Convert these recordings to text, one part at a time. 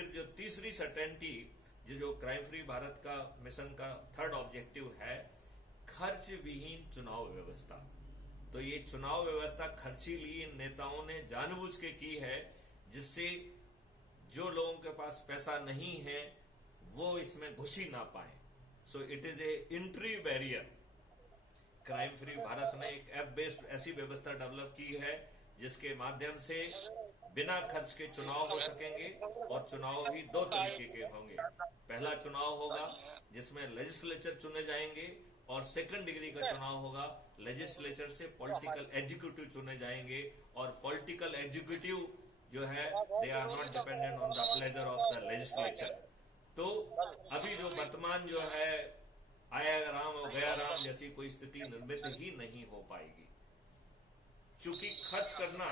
फिर जो तीसरी सर्टेनिटी, जो क्राइम फ्री भारत का मिशन का थर्ड ऑब्जेक्टिव है, खर्च विहीन चुनाव व्यवस्था। तो ये चुनाव व्यवस्था खर्चीली इन नेताओं ने जानबूझ के की है, जिससे जो लोगों के पास पैसा नहीं है वो इसमें घुस ही ना पाए। So it is a entry barrier. Crime free Bharat ने एक ऐप बेस्ड ऐसी व्यवस्था डेवलप की है जिसके माध्यम से बिना खर्च के चुनाव हो सकेंगे, और चुनाव भी दो तरीके के होंगे। पहला चुनाव होगा जिसमें लेजिस्लेचर चुने जाएंगे, और सेकंड डिग्री का चुनाव होगा लेजिस्लेचर से पॉलिटिकल एग्जीक्यूटिव चुने जाएंगे। और पॉलिटिकल एग्जीक्यूटिव जो है, they are not dependent on the pleasure of the legislature. तो अभी जो वर्तमान जो है, आया राम और गया राम जैसी कोई स्थिति निर्मित ही नहीं हो पाएगी, क्योंकि खर्च करना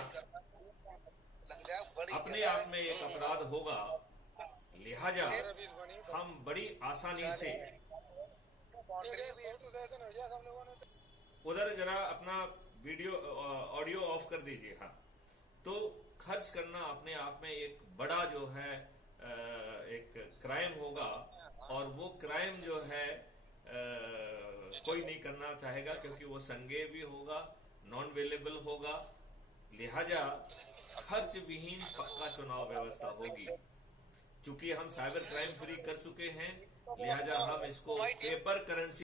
अपने आप में एक अपराध होगा। लिहाजा हम बड़ी आसानी से उधर जरा अपना वीडियो ऑडियो ऑफ कर दीजिए। हाँ, तो खर्च करना अपने आप में एक बड़ा जो है एक क्राइम होगा, और वो क्राइम जो है कोई नहीं करना चाहेगा, क्योंकि वो संज्ञेय भी होगा, नॉन वेलेबल होगा। लिहाजा खर्च विहीन पक्का चुनाव व्यवस्था होगी। चूंकि हम साइबर क्राइम फ्री कर चुके हैं, लिहाजा हम इसको पेपर करेंसी